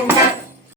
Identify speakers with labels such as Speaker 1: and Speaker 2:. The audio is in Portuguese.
Speaker 1: que